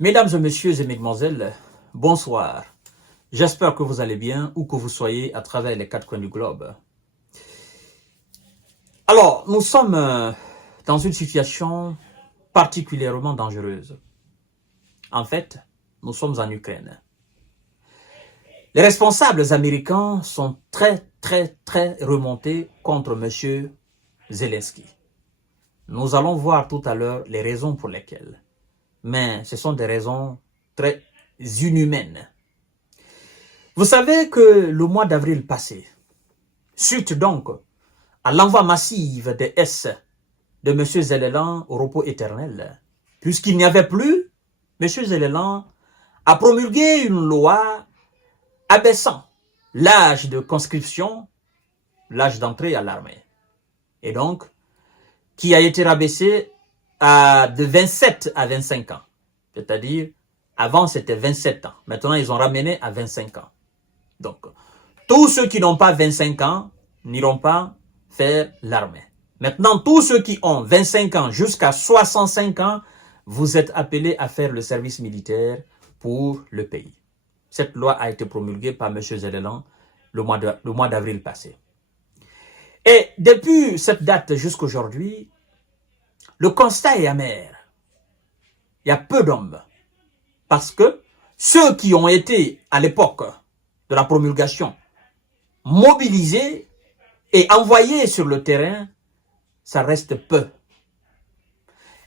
Mesdames et messieurs et mesdemoiselles, bonsoir. J'espère que vous allez bien, où que vous soyez à travers les quatre coins du globe. Alors, nous sommes dans une situation particulièrement dangereuse. En fait, nous sommes en Ukraine. Les responsables américains sont très remontés contre M. Zelensky. Nous allons voir tout à l'heure les raisons pour lesquelles. Mais ce sont des raisons très inhumaines. Vous savez que le mois d'avril passé, suite donc à l'envoi massif des S de M. Zelensky au repos éternel, puisqu'il n'y avait plus, M. Zelensky a promulgué une loi abaissant l'âge de conscription, l'âge d'entrée à l'armée. Et donc, qui a été rabaissé de 27 à 25 ans. C'est-à-dire, avant c'était 27 ans. Maintenant, ils ont ramené à 25 ans. Donc, tous ceux qui n'ont pas 25 ans n'iront pas faire l'armée. Maintenant, tous ceux qui ont 25 ans jusqu'à 65 ans, vous êtes appelés à faire le service militaire pour le pays. Cette loi a été promulguée par M. Zelensky le mois d'avril passé. Et depuis cette date jusqu'à aujourd'hui, le constat est amer. Il y a peu d'hommes. Parce que ceux qui ont été, à l'époque de la promulgation, mobilisés et envoyés sur le terrain, ça reste peu.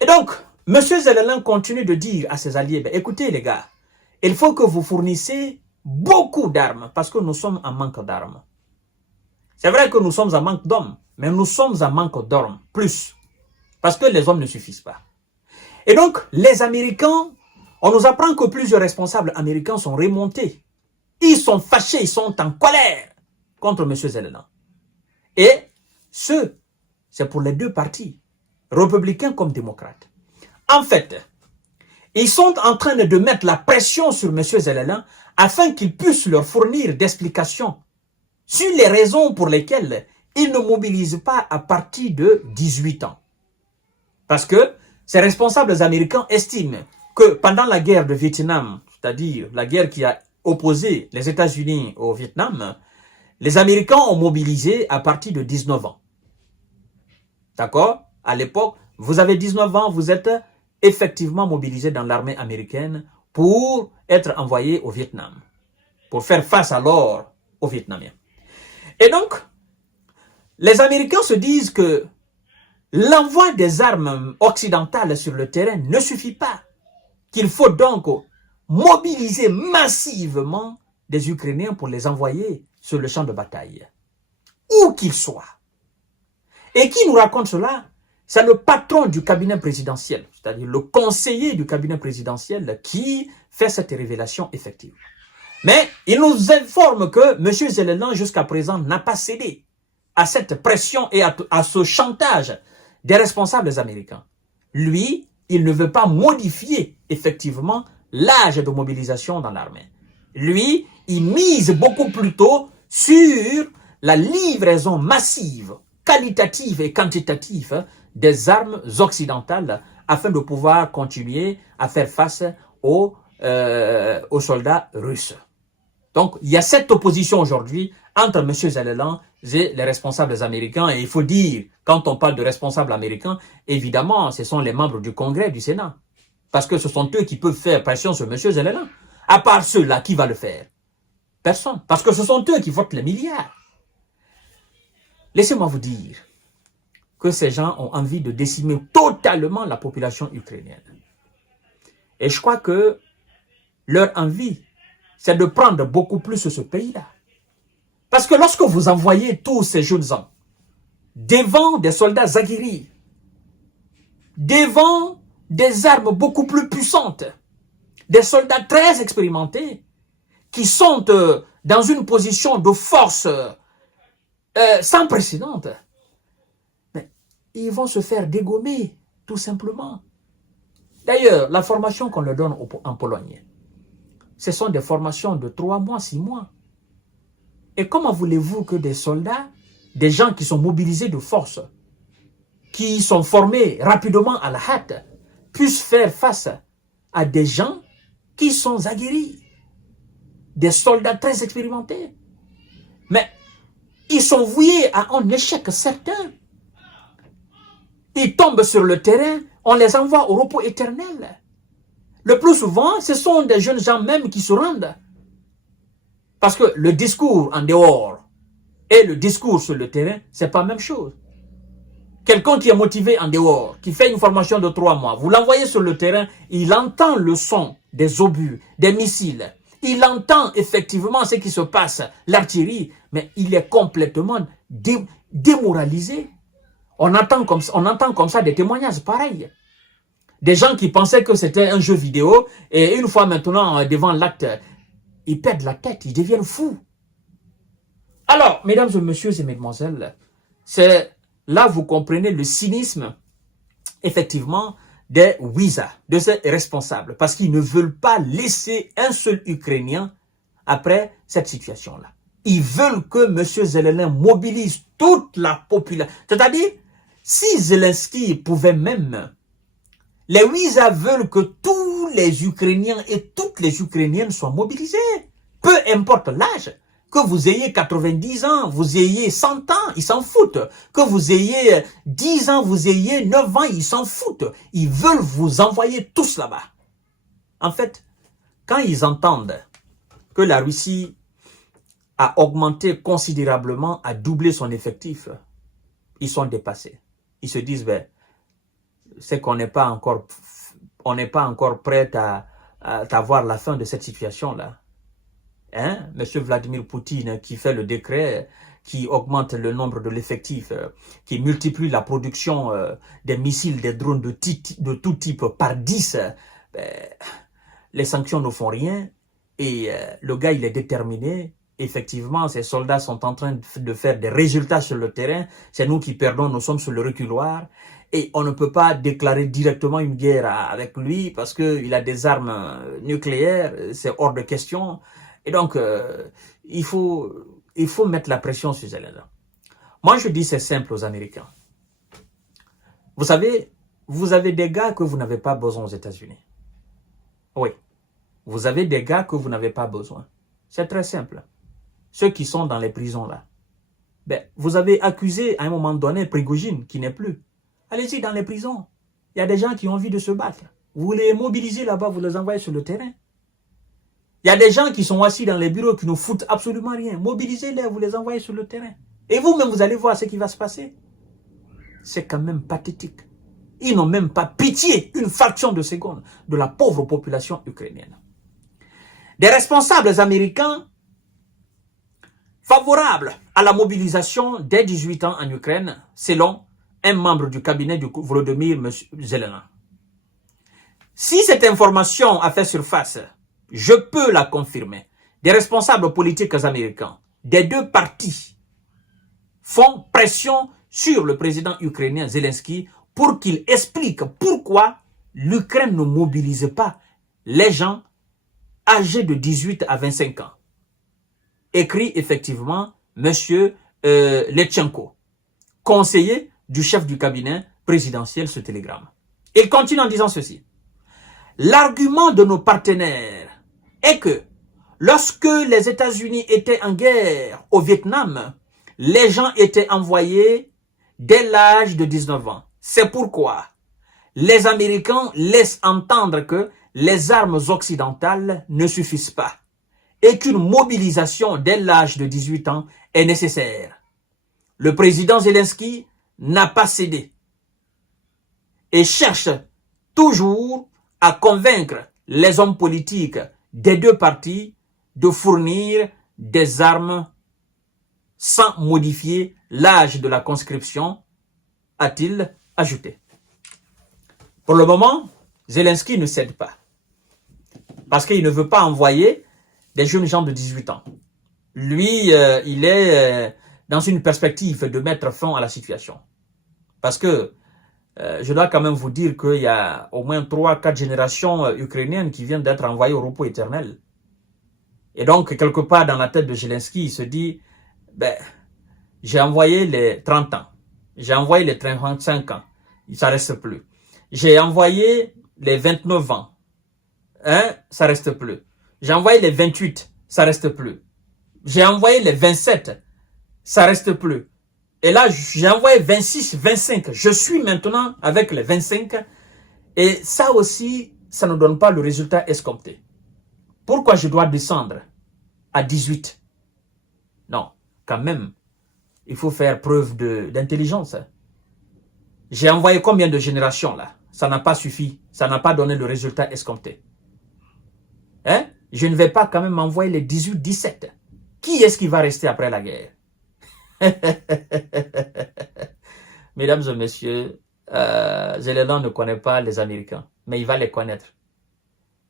Et donc, M. Zelensky continue de dire à ses alliés, écoutez les gars, il faut que vous fournissez beaucoup d'armes, parce que nous sommes en manque d'armes. C'est vrai que nous sommes en manque d'hommes, mais nous sommes en manque d'hommes, plus. Parce que les hommes ne suffisent pas. Et donc, les Américains, on nous apprend que plusieurs responsables américains sont remontés. Ils sont fâchés, ils sont en colère contre M. Zelensky. Et c'est pour les deux partis, républicains comme démocrates. En fait, ils sont en train de mettre la pression sur M. Zelensky afin qu'il puisse leur fournir des explications sur les raisons pour lesquelles il ne mobilise pas à partir de 18 ans. Parce que ces responsables américains estiment que pendant la guerre de Vietnam, c'est-à-dire la guerre qui a opposé les États-Unis au Vietnam, les Américains ont mobilisé à partir de 19 ans. D'accord? À l'époque, vous avez 19 ans, vous êtes effectivement mobilisé dans l'armée américaine pour être envoyé au Vietnam, pour faire face alors aux Vietnamiens. Et donc, les Américains se disent que l'envoi des armes occidentales sur le terrain ne suffit pas, qu'il faut donc mobiliser massivement des Ukrainiens pour les envoyer sur le champ de bataille, où qu'ils soient. Et qui nous raconte cela? C'est le patron du cabinet présidentiel, c'est-à-dire le conseiller du cabinet présidentiel qui fait cette révélation effective. Mais il nous informe que M. Zelensky, jusqu'à présent, n'a pas cédé à cette pression et à ce chantage des responsables américains. Lui, il ne veut pas modifier effectivement l'âge de mobilisation dans l'armée. Lui, il mise beaucoup plus tôt sur la livraison massive, qualitative et quantitative des armes occidentales afin de pouvoir continuer à faire face aux soldats russes. Donc, il y a cette opposition aujourd'hui entre M. Zelensky et les responsables américains. Et il faut dire, quand on parle de responsables américains, évidemment, ce sont les membres du Congrès, du Sénat. Parce que ce sont eux qui peuvent faire pression sur M. Zelensky. À part ceux-là, qui va le faire? Personne. Parce que ce sont eux qui votent les milliards. Laissez-moi vous dire que ces gens ont envie de décimer totalement la population ukrainienne. Et je crois que leur envie, c'est de prendre beaucoup plus ce pays-là. Parce que lorsque vous envoyez tous ces jeunes gens devant des soldats aguerris, devant des armes beaucoup plus puissantes, des soldats très expérimentés, qui sont dans une position de force sans précédent, mais ils vont se faire dégommer, tout simplement. D'ailleurs, la formation qu'on leur donne en Pologne, ce sont des formations de 3 mois, 6 mois. Et comment voulez-vous que des soldats, des gens qui sont mobilisés de force, qui sont formés rapidement à la hâte, puissent faire face à des gens qui sont aguerris, des soldats très expérimentés. Mais ils sont voués à un échec certain. Ils tombent sur le terrain, on les envoie au repos éternel. Le plus souvent, ce sont des jeunes gens même qui se rendent. Parce que le discours en dehors et le discours sur le terrain, c'est pas la même chose. Quelqu'un qui est motivé en dehors, qui fait une formation de 3 mois, vous l'envoyez sur le terrain, il entend le son des obus, des missiles. Il entend effectivement ce qui se passe, l'artillerie, mais il est complètement démoralisé. On entend comme ça des témoignages pareils. Des gens qui pensaient que c'était un jeu vidéo, et une fois maintenant devant l'acte, ils perdent la tête, ils deviennent fous. Alors, mesdames et messieurs et mesdemoiselles, c'est là vous comprenez le cynisme, effectivement, des Wiza, de ces responsables, parce qu'ils ne veulent pas laisser un seul Ukrainien après cette situation-là. Ils veulent que M. Zelensky mobilise toute la population. C'est-à-dire, si Zelensky pouvait même, les Wiza veulent que tous les Ukrainiens et toutes les Ukrainiennes soient mobilisés, peu importe l'âge. Que vous ayez 90 ans, vous ayez 100 ans, ils s'en foutent. Que vous ayez 10 ans, vous ayez 9 ans, ils s'en foutent. Ils veulent vous envoyer tous là-bas. En fait, quand ils entendent que la Russie a augmenté considérablement, a doublé son effectif, ils sont dépassés. Ils se disent, ben, c'est qu'on n'est pas encore prêt à voir la fin de cette situation-là. Hein? Monsieur Vladimir Poutine qui fait le décret, qui augmente le nombre de l'effectif, qui multiplie la production des missiles, des drones de tout type par 10, les sanctions ne font rien et le gars il est déterminé. Effectivement, ces soldats sont en train de faire des résultats sur le terrain. C'est nous qui perdons, nous sommes sur le reculoir. Et on ne peut pas déclarer directement une guerre avec lui parce qu'il a des armes nucléaires. C'est hors de question. Et donc, il faut mettre la pression sur Zelensky. Moi, je dis c'est simple aux Américains. Vous savez, vous avez des gars que vous n'avez pas besoin aux États-Unis. Oui. Vous avez des gars que vous n'avez pas besoin. C'est très simple. Ceux qui sont dans les prisons là. Ben, vous avez accusé à un moment donné Prigojine qui n'est plus. Allez-y dans les prisons. Il y a des gens qui ont envie de se battre. Vous les mobilisez là-bas, vous les envoyez sur le terrain. Il y a des gens qui sont assis dans les bureaux qui ne foutent absolument rien. Mobilisez-les, vous les envoyez sur le terrain. Et vous-même, vous allez voir ce qui va se passer. C'est quand même pathétique. Ils n'ont même pas pitié, une fraction de seconde, de la pauvre population ukrainienne. Des responsables américains favorables à la mobilisation dès 18 ans en Ukraine, selon un membre du cabinet de Volodymyr Zelensky. Si cette information a fait surface, je peux la confirmer. Des responsables politiques américains, des deux partis, font pression sur le président ukrainien Zelensky pour qu'il explique pourquoi l'Ukraine ne mobilise pas les gens âgés de 18 à 25 ans. Écrit effectivement M. Letchenko, conseiller du chef du cabinet présidentiel, ce télégramme. Il continue en disant ceci. L'argument de nos partenaires est que lorsque les États-Unis étaient en guerre au Vietnam, les gens étaient envoyés dès l'âge de 19 ans. C'est pourquoi les Américains laissent entendre que les armes occidentales ne suffisent pas et qu'une mobilisation dès l'âge de 18 ans est nécessaire. Le président Zelensky n'a pas cédé et cherche toujours à convaincre les hommes politiques des deux partis de fournir des armes sans modifier l'âge de la conscription, a-t-il ajouté. Pour le moment, Zelensky ne cède pas. Parce qu'il ne veut pas envoyer des jeunes gens de 18 ans. Lui, il est dans une perspective de mettre fin à la situation. Parce que je dois quand même vous dire qu'il y a au moins 3-4 générations ukrainiennes qui viennent d'être envoyées au repos éternel. Et donc, quelque part dans la tête de Zelensky, il se dit, ben, j'ai envoyé les 30 ans, j'ai envoyé les 35 ans, ça ne reste plus. J'ai envoyé les 29 ans, hein, ça reste plus. J'ai envoyé les 28, ça reste plus. J'ai envoyé les 27, ça reste plus. Et là, j'ai envoyé 26, 25. Je suis maintenant avec les 25. Et ça aussi, ça ne donne pas le résultat escompté. Pourquoi je dois descendre à 18? Non, quand même, il faut faire preuve d'intelligence. J'ai envoyé combien de générations là? Ça n'a pas suffi. Ça n'a pas donné le résultat escompté. Hein? Je ne vais pas quand même envoyer les 18, 17. Qui est-ce qui va rester après la guerre? Mesdames et messieurs, Zelensky ne connaît pas les Américains, mais il va les connaître.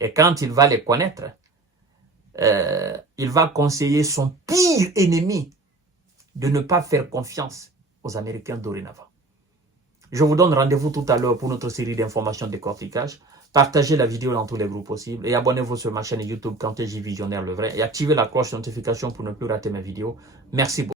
Et quand il va les connaître, il va conseiller son pire ennemi de ne pas faire confiance aux Américains dorénavant. Je vous donne rendez-vous tout à l'heure pour notre série d'informations de décortiquage. Partagez la vidéo dans tous les groupes possibles et abonnez-vous sur ma chaîne YouTube Kanté J Visionnaire le vrai et activez la cloche de notification pour ne plus rater mes vidéos. Merci beaucoup.